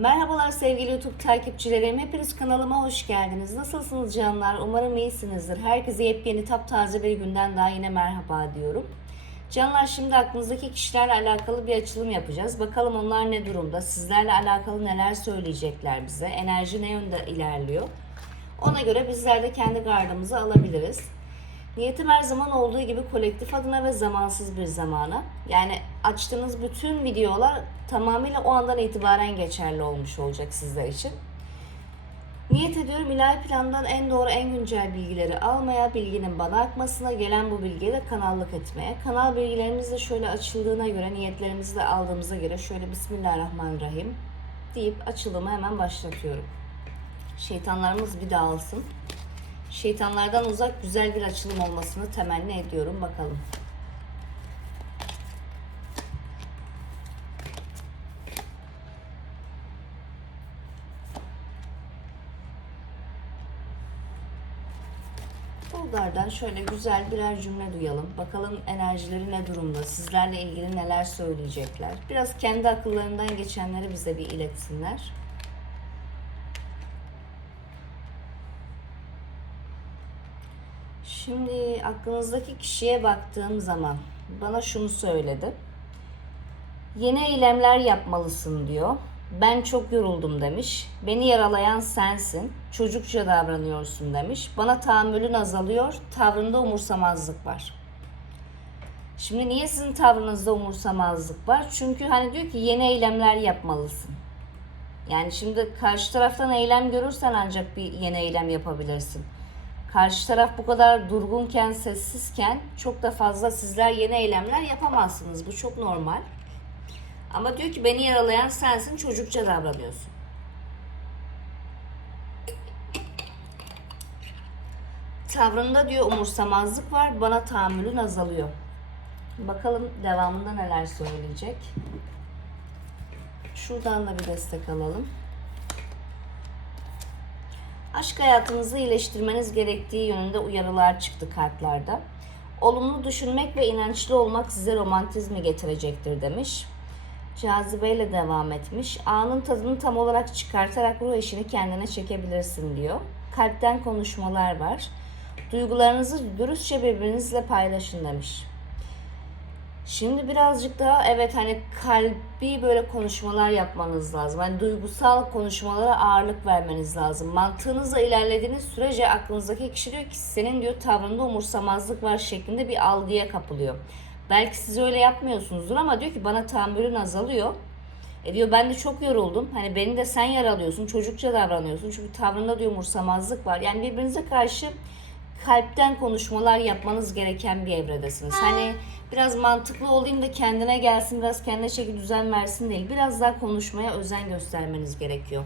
Merhabalar sevgili YouTube takipçilerim. Hepiniz kanalıma hoş geldiniz. Nasılsınız canlar? Umarım iyisinizdir. Herkese yepyeni taptaze bir günden daha yine merhaba diyorum. Canlar şimdi aklınızdaki kişilerle alakalı bir açılım yapacağız. Bakalım onlar ne durumda? Sizlerle alakalı neler söyleyecekler bize? Enerji ne yönde ilerliyor? Ona göre bizler de kendi gardımızı alabiliriz. Niyetim her zaman olduğu gibi kolektif adına ve zamansız bir zamana. Yani açtığınız bütün videolar tamamıyla o andan itibaren geçerli olmuş olacak sizler için. Niyet ediyorum ilahi plandan en doğru en güncel bilgileri almaya, bilginin bana akmasına, gelen bu bilgiye de kanallık etmeye. Kanal bilgilerimiz de şöyle açıldığına göre, niyetlerimizi de aldığımıza göre şöyle Bismillahirrahmanirrahim deyip açılımı hemen başlatıyorum. Şeytanlarımız bir dağılsın. Şeytanlardan uzak güzel bir açılım olmasını temenni ediyorum. Bakalım. Bulgar'dan şöyle güzel birer cümle duyalım. Bakalım enerjileri ne durumda? Sizlerle ilgili neler söyleyecekler? Biraz kendi akıllarından geçenleri bize bir iletsinler. Şimdi aklınızdaki kişiye baktığım zaman bana şunu söyledi. Yeni eylemler yapmalısın diyor. Ben çok yoruldum demiş. Beni yaralayan sensin. Çocukça davranıyorsun demiş. Bana tahammülün azalıyor. Tavrında umursamazlık var. Şimdi niye sizin tavrınızda umursamazlık var? Çünkü hani diyor ki yeni eylemler yapmalısın. Yani şimdi karşı taraftan eylem görürsen ancak bir yeni eylem yapabilirsin. Karşı taraf bu kadar durgunken, sessizken çok da fazla sizler yeni eylemler yapamazsınız. Bu çok normal. Ama diyor ki beni yaralayan sensin, çocukça davranıyorsun. Tavrında diyor umursamazlık var, bana tahammülün azalıyor. Bakalım devamında neler söyleyecek. Şuradan da bir destek alalım. Aşk hayatınızı iyileştirmeniz gerektiği yönünde uyarılar çıktı kartlarda. Olumlu düşünmek ve inançlı olmak size romantizmi getirecektir demiş. Cazibeyle devam etmiş. Anın tadını tam olarak çıkartarak ruh eşini kendine çekebilirsin diyor. Kalpten konuşmalar var. Duygularınızı dürüstçe birbirinizle paylaşın demiş. Şimdi birazcık daha evet hani kalbi böyle konuşmalar yapmanız lazım. Hani duygusal konuşmalara ağırlık vermeniz lazım. Mantığınızla ilerlediğiniz sürece aklınızdaki kişi diyor ki senin diyor tavrında umursamazlık var şeklinde bir algıya kapılıyor. Belki siz öyle yapmıyorsunuzdur ama diyor ki bana tahammülün azalıyor. E diyor ben de çok yoruldum. Hani beni de sen yaralıyorsun. Çocukça davranıyorsun. Çünkü tavrında diyor umursamazlık var. Yani birbirinize karşı kalpten konuşmalar yapmanız gereken bir evredesiniz. Hani biraz mantıklı olayım da kendine gelsin, biraz kendine çeki düzen versin değil. Biraz daha konuşmaya özen göstermeniz gerekiyor.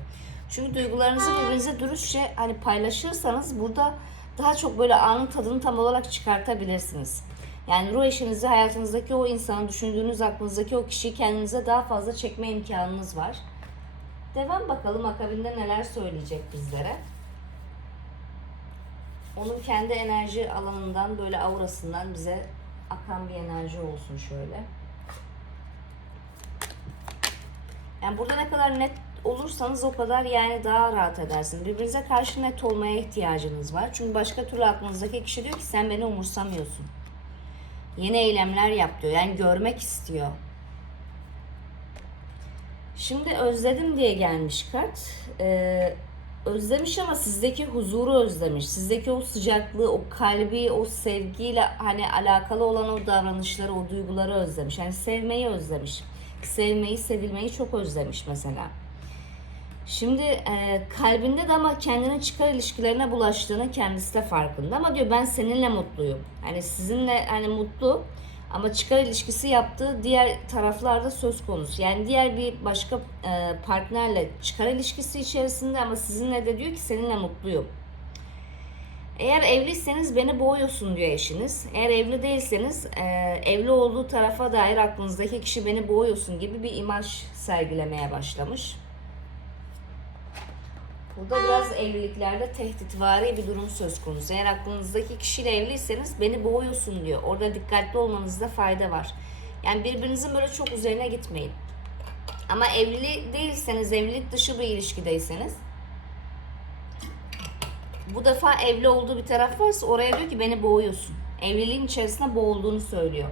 Çünkü duygularınızı birbirinize dürüstçe hani paylaşırsanız burada daha çok böyle anın tadını tam olarak çıkartabilirsiniz. Yani ruh eşinizi hayatınızdaki o insanı, düşündüğünüz aklınızdaki o kişiyi kendinize daha fazla çekme imkanınız var. Devam bakalım akabinde neler söyleyecek bizlere. Onun kendi enerji alanından böyle aurasından bize akan bir enerji olsun şöyle. Yani burada ne kadar net olursanız o kadar yani daha rahat edersiniz. Birbirinize karşı net olmaya ihtiyacınız var. Çünkü başka türlü aklınızdaki kişi diyor ki sen beni umursamıyorsun. Yeni eylemler yap diyor. Yani görmek istiyor. Şimdi özledim diye gelmiş kart. Ee, özlemiş ama sizdeki huzuru özlemiş. Sizdeki o sıcaklığı, o kalbi, o sevgiyle hani alakalı olan o davranışları, o duyguları özlemiş. Yani sevmeyi özlemiş. Sevmeyi, sevilmeyi çok özlemiş mesela. Şimdi e, kalbinde de ama kendine çıkar ilişkilerine bulaştığını kendisi de farkında. Ama diyor ben seninle mutluyum. Hani sizinle hani mutlu ama çıkar ilişkisi yaptığı diğer taraflarda söz konusu. Yani diğer bir başka e, partnerle çıkar ilişkisi içerisinde ama sizinle de diyor ki seninle mutluyum. Eğer evliyseniz beni boğuyorsun diyor eşiniz. Eğer evli değilseniz e, evli olduğu tarafa dair aklınızdaki kişi beni boğuyorsun gibi bir imaj sergilemeye başlamış. Burada biraz evliliklerde tehditvari bir durum söz konusu. Eğer aklınızdaki kişiyle evliyseniz beni boğuyorsun diyor. Orada dikkatli olmanızda fayda var. Yani birbirinizin böyle çok üzerine gitmeyin. Ama evli değilseniz, evlilik dışı bir ilişkideyseniz bu defa evli olduğu bir taraf varsa oraya diyor ki beni boğuyorsun. Evliliğin içerisinde boğulduğunu söylüyor.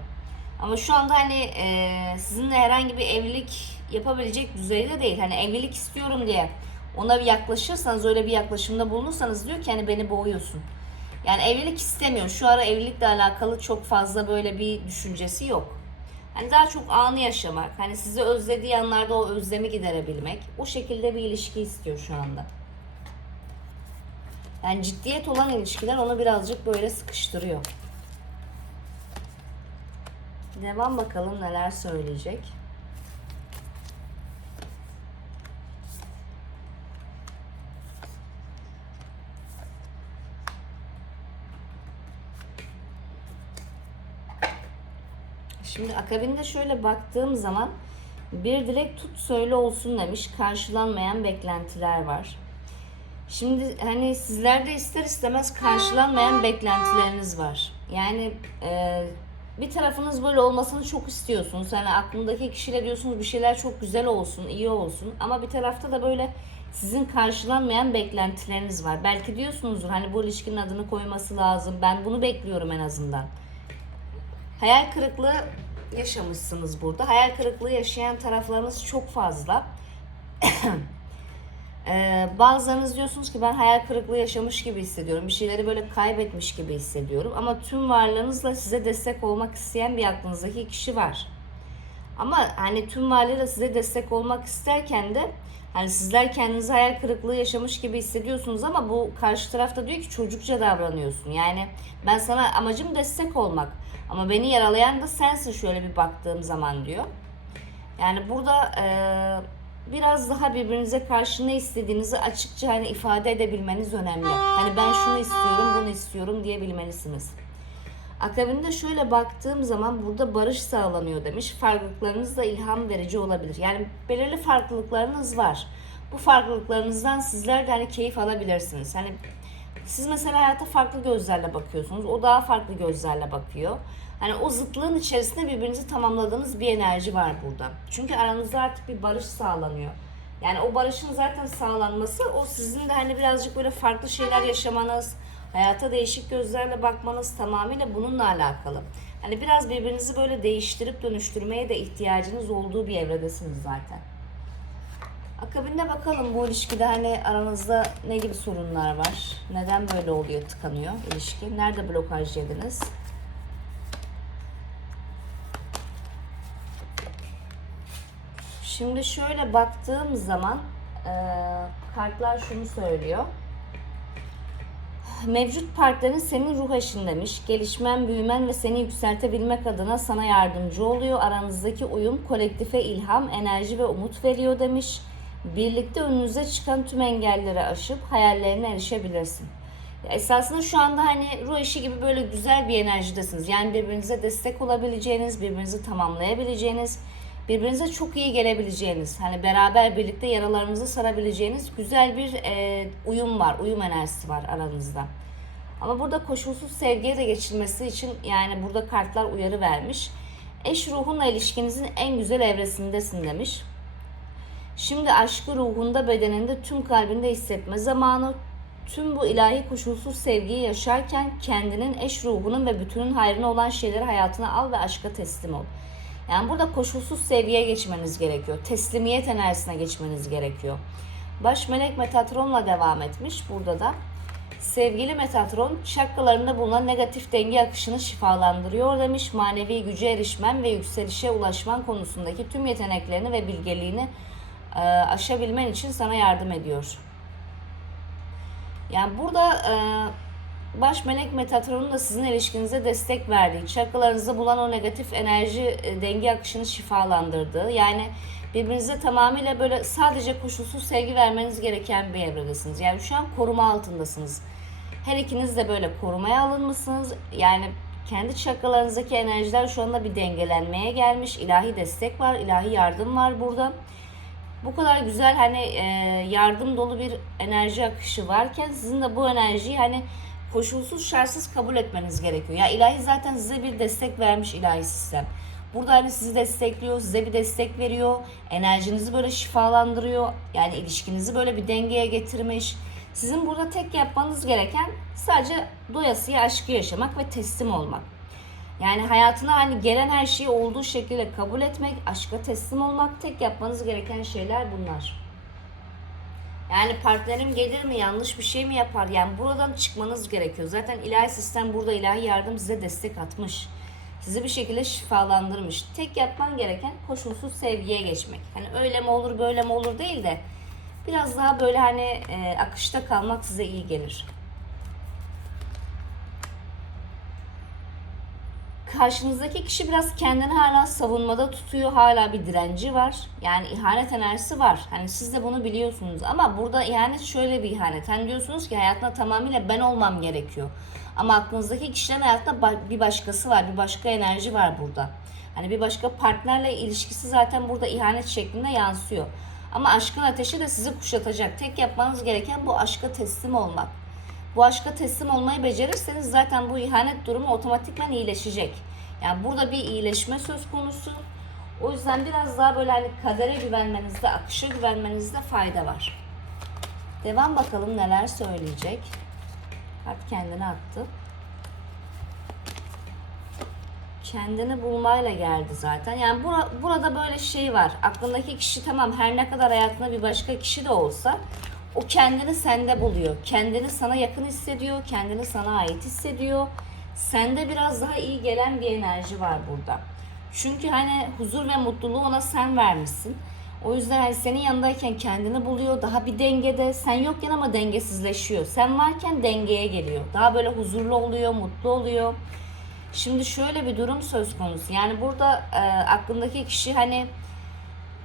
Ama şu anda hani e, sizinle herhangi bir evlilik yapabilecek düzeyde değil. Hani evlilik istiyorum diye ona bir yaklaşırsanız öyle bir yaklaşımda bulunursanız diyor ki hani beni boğuyorsun. Yani evlilik istemiyor. Şu ara evlilikle alakalı çok fazla böyle bir düşüncesi yok. Hani daha çok anı yaşamak, hani sizi özlediği anlarda o özlemi giderebilmek. O şekilde bir ilişki istiyor şu anda. Yani ciddiyet olan ilişkiler onu birazcık böyle sıkıştırıyor. Devam bakalım neler söyleyecek. Şimdi akabinde şöyle baktığım zaman bir dilek tut söyle olsun demiş. Karşılanmayan beklentiler var. Şimdi hani sizlerde ister istemez karşılanmayan beklentileriniz var. Yani e, bir tarafınız böyle olmasını çok istiyorsunuz. Hani aklındaki kişiyle diyorsunuz bir şeyler çok güzel olsun, iyi olsun. Ama bir tarafta da böyle sizin karşılanmayan beklentileriniz var. Belki diyorsunuzdur hani bu ilişkinin adını koyması lazım. Ben bunu bekliyorum en azından. Hayal kırıklığı yaşamışsınız burada. Hayal kırıklığı yaşayan taraflarınız çok fazla. Ee, bazılarınız diyorsunuz ki ben hayal kırıklığı yaşamış gibi hissediyorum. Bir şeyleri böyle kaybetmiş gibi hissediyorum. Ama tüm varlığınızla size destek olmak isteyen bir aklınızdaki kişi var. Ama hani tüm varlığıyla size destek olmak isterken de hani sizler kendinizi hayal kırıklığı yaşamış gibi hissediyorsunuz ama bu karşı tarafta diyor ki çocukça davranıyorsun. Yani ben sana amacım destek olmak. Ama beni yaralayan da sensin şöyle bir baktığım zaman diyor. Yani burada eee biraz daha birbirinize karşı ne istediğinizi açıkça hani ifade edebilmeniz önemli. Hani ben şunu istiyorum, bunu istiyorum diyebilmelisiniz. Akabinde şöyle baktığım zaman burada barış sağlanıyor demiş. Farklılıklarınız da ilham verici olabilir. Yani belirli farklılıklarınız var. Bu farklılıklarınızdan sizler de hani keyif alabilirsiniz. Hani siz mesela hayata farklı gözlerle bakıyorsunuz. O daha farklı gözlerle bakıyor. Hani o zıtlığın içerisinde birbirinizi tamamladığınız bir enerji var burada. Çünkü aranızda artık bir barış sağlanıyor. Yani o barışın zaten sağlanması o sizin de hani birazcık böyle farklı şeyler yaşamanız, hayata değişik gözlerle bakmanız tamamıyla bununla alakalı. Hani biraz birbirinizi böyle değiştirip dönüştürmeye de ihtiyacınız olduğu bir evredesiniz zaten. Akabinde bakalım bu ilişkide hani aranızda ne gibi sorunlar var? Neden böyle oluyor, tıkanıyor ilişki? Nerede blokaj yediniz? Şimdi şöyle baktığım zaman e, kartlar şunu söylüyor. Mevcut partnerin senin ruh eşin demiş. Gelişmen, büyümen ve seni yükseltebilmek adına sana yardımcı oluyor. Aranızdaki uyum kolektife ilham, enerji ve umut veriyor demiş. Birlikte önünüze çıkan tüm engelleri aşıp hayallerine erişebilirsin. Esasında şu anda hani ruh eşi gibi böyle güzel bir enerjidesiniz. Yani birbirinize destek olabileceğiniz, birbirinizi tamamlayabileceğiniz, birbirinize çok iyi gelebileceğiniz, hani beraber birlikte yaralarınızı sarabileceğiniz güzel bir e, uyum var, uyum enerjisi var aranızda. Ama burada koşulsuz sevgiye de geçilmesi için yani burada kartlar uyarı vermiş. Eş ruhunla ilişkinizin en güzel evresindesin demiş. Şimdi aşkı ruhunda, bedeninde, tüm kalbinde hissetme zamanı. Tüm bu ilahi koşulsuz sevgiyi yaşarken kendinin, eş ruhunun ve bütünün hayrına olan şeyleri hayatına al ve aşka teslim ol. Yani burada koşulsuz sevgiye geçmeniz gerekiyor. Teslimiyet enerjisine geçmeniz gerekiyor. Baş melek Metatron'la devam etmiş burada da. Sevgili Metatron, şapkalarında bulunan negatif denge akışını şifalandırıyor demiş. Manevi güce erişmen ve yükselişe ulaşman konusundaki tüm yeteneklerini ve bilgeliğini e, aşabilmen için sana yardım ediyor. Yani burada e, baş melek Metatron'un da sizin ilişkinize destek verdiği, çakralarınızda bulan o negatif enerji e, denge akışını şifalandırdığı, yani birbirinize tamamıyla böyle sadece koşulsuz sevgi vermeniz gereken bir evredesiniz. Yani şu an koruma altındasınız. Her ikiniz de böyle korumaya alınmışsınız. Yani kendi çakralarınızdaki enerjiler şu anda bir dengelenmeye gelmiş. İlahi destek var, ilahi yardım var burada bu kadar güzel hani e, yardım dolu bir enerji akışı varken sizin de bu enerjiyi hani koşulsuz şartsız kabul etmeniz gerekiyor. Ya ilahi zaten size bir destek vermiş ilahi sistem. Burada hani sizi destekliyor, size bir destek veriyor. Enerjinizi böyle şifalandırıyor. Yani ilişkinizi böyle bir dengeye getirmiş. Sizin burada tek yapmanız gereken sadece doyasıya aşkı yaşamak ve teslim olmak. Yani hayatına hani gelen her şeyi olduğu şekilde kabul etmek, aşka teslim olmak tek yapmanız gereken şeyler bunlar. Yani partnerim gelir mi, yanlış bir şey mi yapar? Yani buradan çıkmanız gerekiyor. Zaten ilahi sistem burada ilahi yardım size destek atmış. Sizi bir şekilde şifalandırmış. Tek yapman gereken koşulsuz sevgiye geçmek. Hani öyle mi olur, böyle mi olur değil de biraz daha böyle hani e, akışta kalmak size iyi gelir. Karşınızdaki kişi biraz kendini hala savunmada tutuyor. Hala bir direnci var. Yani ihanet enerjisi var. Hani siz de bunu biliyorsunuz. Ama burada ihanet şöyle bir ihanet. Hani diyorsunuz ki hayatında tamamıyla ben olmam gerekiyor. Ama aklınızdaki kişilerin hayatında bir başkası var. Bir başka enerji var burada. Hani bir başka partnerle ilişkisi zaten burada ihanet şeklinde yansıyor. Ama aşkın ateşi de sizi kuşatacak. Tek yapmanız gereken bu aşka teslim olmak. Bu aşka teslim olmayı becerirseniz zaten bu ihanet durumu otomatikman iyileşecek. Yani burada bir iyileşme söz konusu. O yüzden biraz daha böyle hani kadere güvenmenizde, akışa güvenmenizde fayda var. Devam bakalım neler söyleyecek. Kart kendini attı. Kendini bulmayla geldi zaten. Yani bura, burada böyle şey var. Aklındaki kişi tamam her ne kadar hayatında bir başka kişi de olsa o kendini sende buluyor. Kendini sana yakın hissediyor. Kendini sana ait hissediyor. Sende biraz daha iyi gelen bir enerji var burada. Çünkü hani huzur ve mutluluğu ona sen vermişsin. O yüzden hani senin yanındayken kendini buluyor. Daha bir dengede. Sen yokken ama dengesizleşiyor. Sen varken dengeye geliyor. Daha böyle huzurlu oluyor, mutlu oluyor. Şimdi şöyle bir durum söz konusu. Yani burada e, aklındaki kişi hani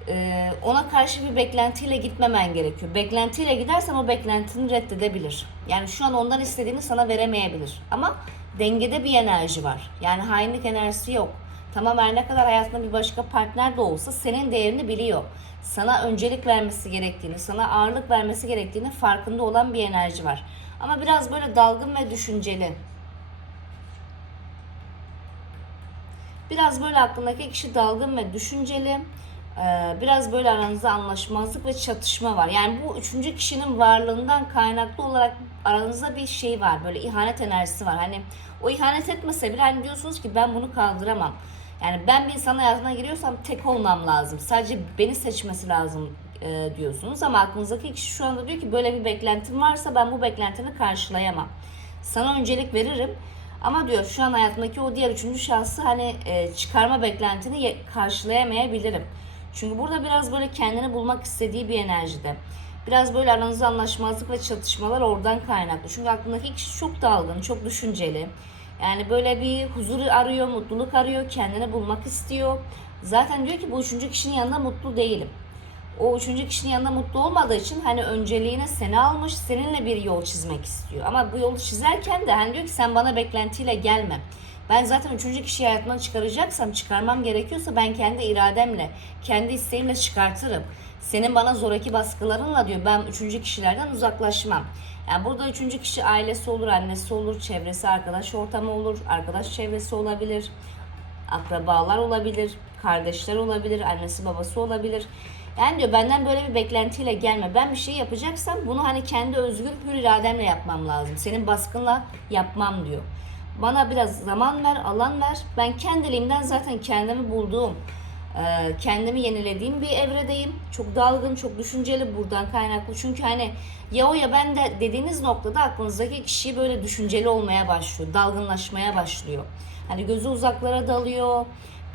e, ona karşı bir beklentiyle gitmemen gerekiyor. Beklentiyle gidersen o beklentini reddedebilir. Yani şu an ondan istediğini sana veremeyebilir. Ama dengede bir enerji var. Yani hainlik enerjisi yok. Tamam her ne kadar hayatında bir başka partner de olsa senin değerini biliyor. Sana öncelik vermesi gerektiğini, sana ağırlık vermesi gerektiğini farkında olan bir enerji var. Ama biraz böyle dalgın ve düşünceli. Biraz böyle aklındaki kişi dalgın ve düşünceli. Ee, biraz böyle aranızda anlaşmazlık ve çatışma var. Yani bu üçüncü kişinin varlığından kaynaklı olarak aranızda bir şey var. Böyle ihanet enerjisi var. Hani o ihanet etmese bile hani diyorsunuz ki ben bunu kaldıramam. Yani ben bir insan hayatına giriyorsam tek olmam lazım. Sadece beni seçmesi lazım e, diyorsunuz. Ama aklınızdaki kişi şu anda diyor ki böyle bir beklentim varsa ben bu beklentini karşılayamam. Sana öncelik veririm. Ama diyor şu an hayatımdaki o diğer üçüncü şahsı hani e, çıkarma beklentini karşılayamayabilirim. Çünkü burada biraz böyle kendini bulmak istediği bir enerjide. Biraz böyle aranızda anlaşmazlık ve çatışmalar oradan kaynaklı. Çünkü aklındaki kişi çok dalgın, çok düşünceli. Yani böyle bir huzur arıyor, mutluluk arıyor, kendini bulmak istiyor. Zaten diyor ki bu üçüncü kişinin yanında mutlu değilim. O üçüncü kişinin yanında mutlu olmadığı için hani önceliğine seni almış, seninle bir yol çizmek istiyor. Ama bu yolu çizerken de hani diyor ki sen bana beklentiyle gelme. Ben zaten üçüncü kişiyi hayatımdan çıkaracaksam, çıkarmam gerekiyorsa ben kendi irademle, kendi isteğimle çıkartırım. Senin bana zoraki baskılarınla diyor ben üçüncü kişilerden uzaklaşmam. Yani burada üçüncü kişi ailesi olur, annesi olur, çevresi, arkadaş ortamı olur, arkadaş çevresi olabilir, akrabalar olabilir, kardeşler olabilir, annesi babası olabilir. Yani diyor benden böyle bir beklentiyle gelme. Ben bir şey yapacaksam bunu hani kendi özgür hür irademle yapmam lazım. Senin baskınla yapmam diyor. Bana biraz zaman ver, alan ver. Ben kendiliğimden zaten kendimi bulduğum, e, kendimi yenilediğim bir evredeyim. Çok dalgın, çok düşünceli buradan kaynaklı. Çünkü hani ya o ya ben de dediğiniz noktada aklınızdaki kişi böyle düşünceli olmaya başlıyor. Dalgınlaşmaya başlıyor. Hani gözü uzaklara dalıyor.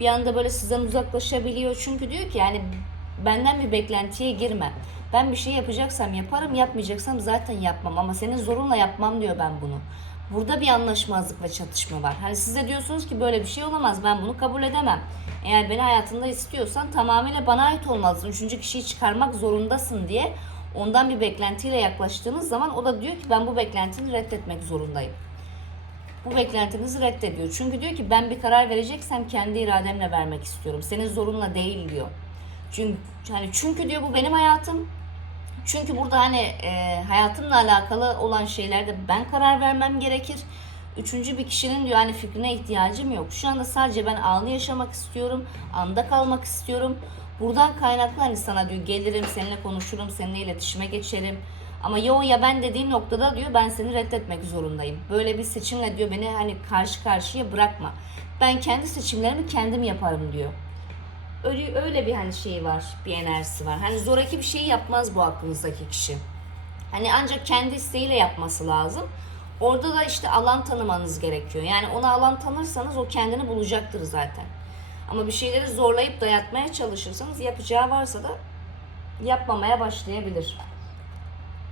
Bir anda böyle sizden uzaklaşabiliyor. Çünkü diyor ki yani benden bir beklentiye girme. Ben bir şey yapacaksam yaparım, yapmayacaksam zaten yapmam. Ama senin zorunla yapmam diyor ben bunu. Burada bir anlaşmazlık ve çatışma var. Hani size diyorsunuz ki böyle bir şey olamaz. Ben bunu kabul edemem. Eğer beni hayatında istiyorsan tamamıyla bana ait olmalısın. Üçüncü kişiyi çıkarmak zorundasın diye ondan bir beklentiyle yaklaştığınız zaman o da diyor ki ben bu beklentini reddetmek zorundayım. Bu beklentinizi reddediyor. Çünkü diyor ki ben bir karar vereceksem kendi irademle vermek istiyorum. Senin zorunla değil diyor. Çünkü hani çünkü diyor bu benim hayatım. Çünkü burada hani e, hayatımla alakalı olan şeylerde ben karar vermem gerekir. Üçüncü bir kişinin diyor hani fikrine ihtiyacım yok. Şu anda sadece ben anı yaşamak istiyorum. Anda kalmak istiyorum. Buradan kaynaklı hani sana diyor gelirim seninle konuşurum seninle iletişime geçerim. Ama ya ya ben dediğin noktada diyor ben seni reddetmek zorundayım. Böyle bir seçimle diyor beni hani karşı karşıya bırakma. Ben kendi seçimlerimi kendim yaparım diyor. Öyle, öyle bir hani şey var, bir enerjisi var. Hani zoraki bir şey yapmaz bu aklınızdaki kişi. Hani ancak kendi isteğiyle yapması lazım. Orada da işte alan tanımanız gerekiyor. Yani ona alan tanırsanız o kendini bulacaktır zaten. Ama bir şeyleri zorlayıp dayatmaya çalışırsanız yapacağı varsa da yapmamaya başlayabilir.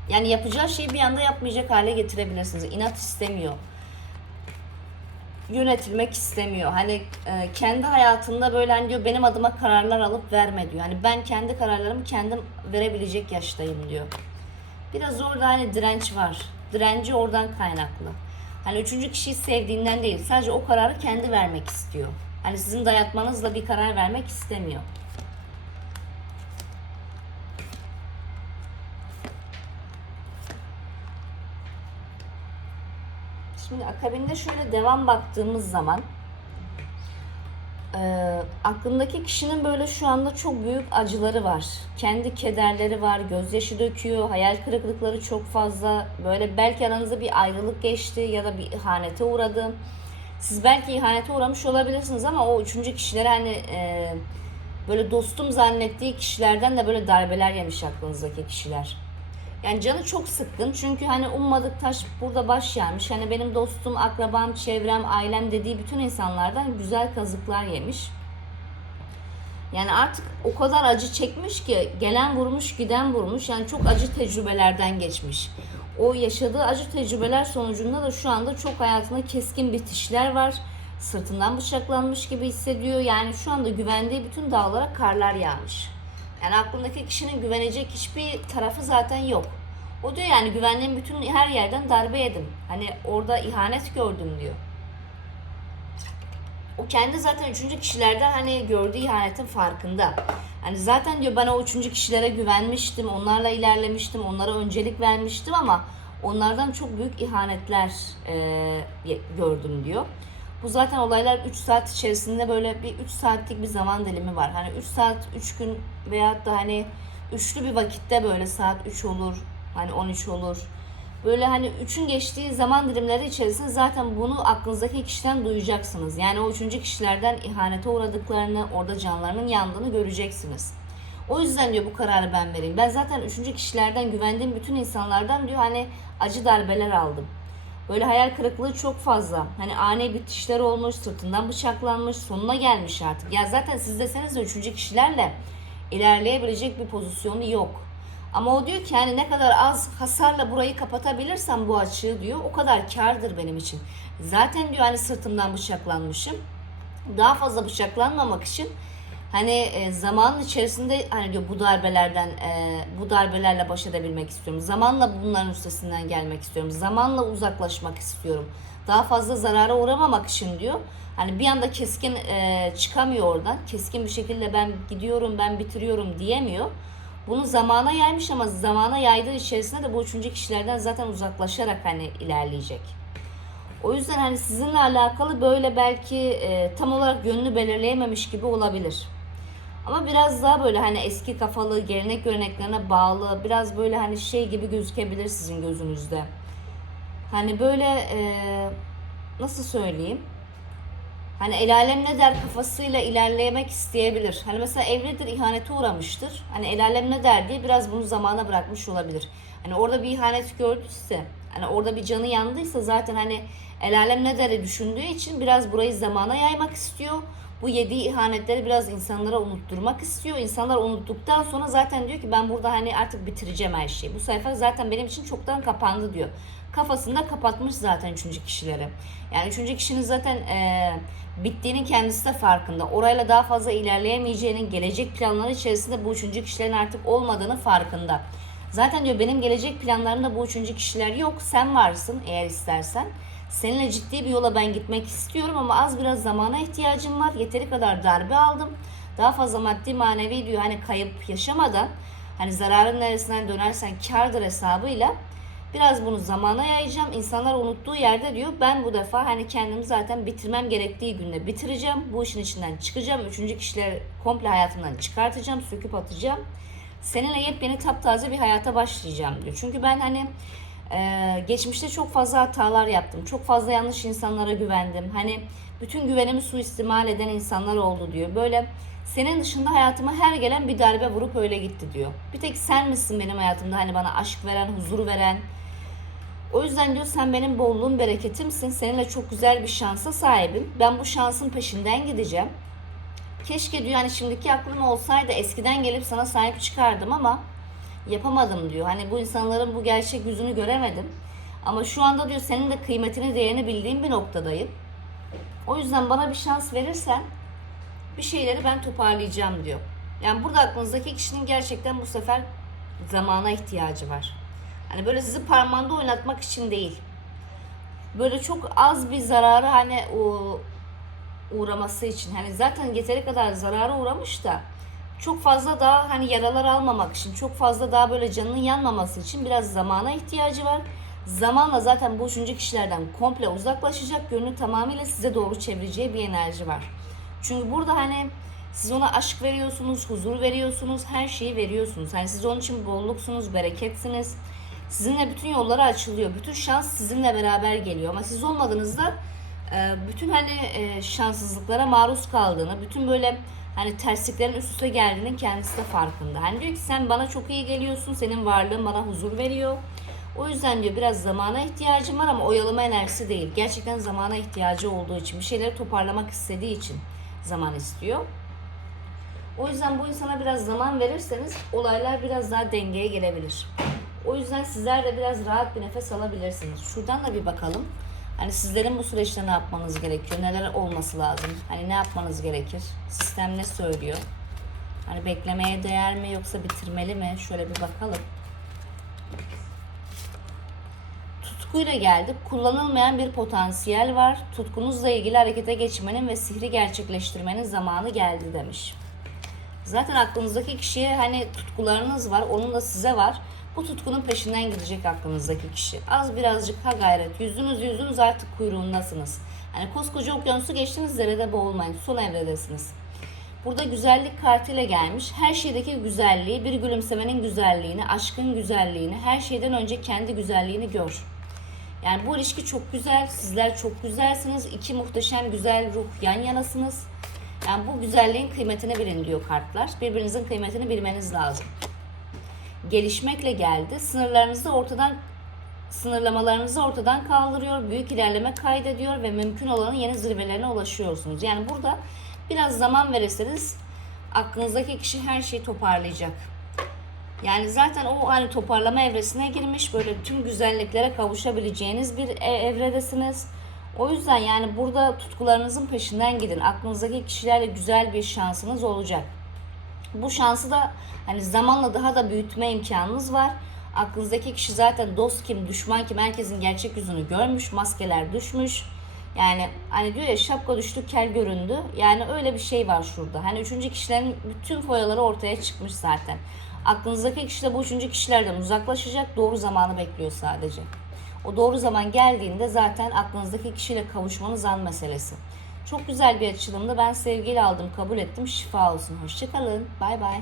Yani yapacağı şeyi bir anda yapmayacak hale getirebilirsiniz. İnat istemiyor. Yönetilmek istemiyor. Hani e, kendi hayatında böyle hani diyor benim adıma kararlar alıp verme diyor. Hani ben kendi kararlarımı kendim verebilecek yaştayım diyor. Biraz orada hani direnç var. Direnci oradan kaynaklı. Hani üçüncü kişiyi sevdiğinden değil. Sadece o kararı kendi vermek istiyor. Hani sizin dayatmanızla bir karar vermek istemiyor. Şimdi akabinde şöyle devam baktığımız zaman e, aklındaki kişinin böyle şu anda çok büyük acıları var. Kendi kederleri var, gözyaşı döküyor, hayal kırıklıkları çok fazla. Böyle belki aranızda bir ayrılık geçti ya da bir ihanete uğradı. Siz belki ihanete uğramış olabilirsiniz ama o üçüncü kişilere hani e, böyle dostum zannettiği kişilerden de böyle darbeler yemiş aklınızdaki kişiler. Yani canı çok sıkkın çünkü hani ummadık taş burada baş yermiş. Hani benim dostum, akrabam, çevrem, ailem dediği bütün insanlardan güzel kazıklar yemiş. Yani artık o kadar acı çekmiş ki gelen vurmuş giden vurmuş. Yani çok acı tecrübelerden geçmiş. O yaşadığı acı tecrübeler sonucunda da şu anda çok hayatında keskin bitişler var. Sırtından bıçaklanmış gibi hissediyor. Yani şu anda güvendiği bütün dağlara karlar yağmış. Yani aklındaki kişinin güvenecek hiçbir tarafı zaten yok. O diyor yani güvenliğim bütün her yerden darbe yedim. Hani orada ihanet gördüm diyor. O kendi zaten üçüncü kişilerden hani gördüğü ihanetin farkında. Hani zaten diyor ben o üçüncü kişilere güvenmiştim, onlarla ilerlemiştim, onlara öncelik vermiştim ama onlardan çok büyük ihanetler e, gördüm diyor. Bu zaten olaylar 3 saat içerisinde böyle bir 3 saatlik bir zaman dilimi var. Hani 3 saat, 3 gün veyahut da hani üçlü bir vakitte böyle saat 3 olur, hani 13 olur. Böyle hani üçün geçtiği zaman dilimleri içerisinde zaten bunu aklınızdaki kişiden duyacaksınız. Yani o üçüncü kişilerden ihanete uğradıklarını, orada canlarının yandığını göreceksiniz. O yüzden diyor bu kararı ben vereyim. Ben zaten üçüncü kişilerden güvendiğim bütün insanlardan diyor hani acı darbeler aldım. Böyle hayal kırıklığı çok fazla. Hani ani bitişler olmuş, sırtından bıçaklanmış, sonuna gelmiş artık. Ya zaten siz deseniz de üçüncü kişilerle ilerleyebilecek bir pozisyonu yok. Ama o diyor ki yani ne kadar az hasarla burayı kapatabilirsem bu açığı diyor o kadar kardır benim için. Zaten diyor hani sırtımdan bıçaklanmışım. Daha fazla bıçaklanmamak için hani e, zamanın içerisinde hani diyor bu darbelerden e, bu darbelerle baş edebilmek istiyorum. Zamanla bunların üstesinden gelmek istiyorum. Zamanla uzaklaşmak istiyorum. Daha fazla zarara uğramamak için diyor. Hani bir anda keskin e, çıkamıyor oradan. Keskin bir şekilde ben gidiyorum, ben bitiriyorum diyemiyor. Bunu zamana yaymış ama zamana yaydığı içerisinde de bu üçüncü kişilerden zaten uzaklaşarak hani ilerleyecek. O yüzden hani sizinle alakalı böyle belki e, tam olarak yönünü belirleyememiş gibi olabilir. Ama biraz daha böyle hani eski kafalı, gelenek göreneklerine bağlı, biraz böyle hani şey gibi gözükebilir sizin gözünüzde. Hani böyle e, nasıl söyleyeyim? Hani el alem ne der kafasıyla ilerlemek isteyebilir. Hani mesela evlidir, ihanete uğramıştır. Hani el alem ne der diye biraz bunu zamana bırakmış olabilir. Hani orada bir ihanet gördüyse, hani orada bir canı yandıysa zaten hani el alem ne deri düşündüğü için biraz burayı zamana yaymak istiyor. Bu yediği ihanetleri biraz insanlara unutturmak istiyor. İnsanlar unuttuktan sonra zaten diyor ki ben burada hani artık bitireceğim her şeyi. Bu sayfa zaten benim için çoktan kapandı diyor. Kafasında kapatmış zaten üçüncü kişileri. Yani üçüncü kişinin zaten e, bittiğinin kendisi de farkında. Orayla daha fazla ilerleyemeyeceğinin gelecek planları içerisinde bu üçüncü kişilerin artık olmadığını farkında. Zaten diyor benim gelecek planlarımda bu üçüncü kişiler yok. Sen varsın eğer istersen. Seninle ciddi bir yola ben gitmek istiyorum ama az biraz zamana ihtiyacım var. Yeteri kadar darbe aldım. Daha fazla maddi manevi diyor hani kayıp yaşamadan hani zararın neresinden dönersen kardır hesabıyla Biraz bunu zamana yayacağım. İnsanlar unuttuğu yerde diyor ben bu defa hani kendimi zaten bitirmem gerektiği günde bitireceğim. Bu işin içinden çıkacağım. Üçüncü kişileri komple hayatımdan çıkartacağım. Söküp atacağım. Seninle yepyeni taptaze bir hayata başlayacağım diyor. Çünkü ben hani ee, geçmişte çok fazla hatalar yaptım. Çok fazla yanlış insanlara güvendim. Hani bütün güvenimi suistimal eden insanlar oldu diyor. Böyle senin dışında hayatıma her gelen bir darbe vurup öyle gitti diyor. Bir tek sen misin benim hayatımda hani bana aşk veren, huzur veren. O yüzden diyor sen benim bolluğum, bereketimsin. Seninle çok güzel bir şansa sahibim. Ben bu şansın peşinden gideceğim. Keşke diyor hani şimdiki aklım olsaydı eskiden gelip sana sahip çıkardım ama yapamadım diyor. Hani bu insanların bu gerçek yüzünü göremedim. Ama şu anda diyor senin de kıymetini, değerini bildiğim bir noktadayım. O yüzden bana bir şans verirsen bir şeyleri ben toparlayacağım diyor. Yani burada aklınızdaki kişinin gerçekten bu sefer zamana ihtiyacı var. Hani böyle sizi parmağında oynatmak için değil. Böyle çok az bir zararı hani o uğraması için. Hani zaten yeteri kadar zarara uğramış da çok fazla daha hani yaralar almamak için, çok fazla daha böyle canının yanmaması için biraz zamana ihtiyacı var. Zamanla zaten bu üçüncü kişilerden komple uzaklaşacak, gönlü tamamıyla size doğru çevireceği bir enerji var. Çünkü burada hani siz ona aşk veriyorsunuz, huzur veriyorsunuz, her şeyi veriyorsunuz. Hani siz onun için bolluksunuz, bereketsiniz. Sizinle bütün yolları açılıyor. Bütün şans sizinle beraber geliyor. Ama siz olmadığınızda e, bütün hani e, şanssızlıklara maruz kaldığını, bütün böyle hani tersliklerin üst üste geldiğinin kendisi de farkında. Hani diyor ki sen bana çok iyi geliyorsun, senin varlığın bana huzur veriyor. O yüzden diyor biraz zamana ihtiyacım var ama oyalama enerjisi değil. Gerçekten zamana ihtiyacı olduğu için, bir şeyleri toparlamak istediği için zaman istiyor. O yüzden bu insana biraz zaman verirseniz olaylar biraz daha dengeye gelebilir. O yüzden sizler de biraz rahat bir nefes alabilirsiniz. Şuradan da bir bakalım. Hani sizlerin bu süreçte ne yapmanız gerekiyor? Neler olması lazım? Hani ne yapmanız gerekir? Sistem ne söylüyor? Hani beklemeye değer mi yoksa bitirmeli mi? Şöyle bir bakalım. Tutkuyla geldik. Kullanılmayan bir potansiyel var. Tutkunuzla ilgili harekete geçmenin ve sihri gerçekleştirmenin zamanı geldi demiş. Zaten aklınızdaki kişiye hani tutkularınız var, onun da size var. Bu tutkunun peşinden gidecek aklınızdaki kişi. Az birazcık ha gayret. Yüzünüz yüzünüz artık kuyruğundasınız. Hani koskoca okyanusu geçtiniz zerrede boğulmayın. Son evredesiniz. Burada güzellik kartıyla gelmiş. Her şeydeki güzelliği, bir gülümsemenin güzelliğini, aşkın güzelliğini, her şeyden önce kendi güzelliğini gör. Yani bu ilişki çok güzel. Sizler çok güzelsiniz. İki muhteşem güzel ruh yan yanasınız. Yani bu güzelliğin kıymetini bilin diyor kartlar. Birbirinizin kıymetini bilmeniz lazım. Gelişmekle geldi. Sınırlarınızı ortadan sınırlamalarınızı ortadan kaldırıyor, büyük ilerleme kaydediyor ve mümkün olanın yeni zirvelerine ulaşıyorsunuz. Yani burada biraz zaman verirseniz aklınızdaki kişi her şeyi toparlayacak. Yani zaten o hani toparlama evresine girmiş böyle tüm güzelliklere kavuşabileceğiniz bir e- evredesiniz. O yüzden yani burada tutkularınızın peşinden gidin. Aklınızdaki kişilerle güzel bir şansınız olacak. Bu şansı da hani zamanla daha da büyütme imkanınız var. Aklınızdaki kişi zaten dost kim, düşman kim herkesin gerçek yüzünü görmüş, maskeler düşmüş. Yani hani diyor ya şapka düştü kel göründü. Yani öyle bir şey var şurada. Hani üçüncü kişilerin bütün foyaları ortaya çıkmış zaten. Aklınızdaki kişi de bu üçüncü kişilerden uzaklaşacak. Doğru zamanı bekliyor sadece. O doğru zaman geldiğinde zaten aklınızdaki kişiyle kavuşmanız an meselesi. Çok güzel bir açılımdı. Ben sevgiyle aldım, kabul ettim. Şifa olsun. Hoşçakalın. Bay bay.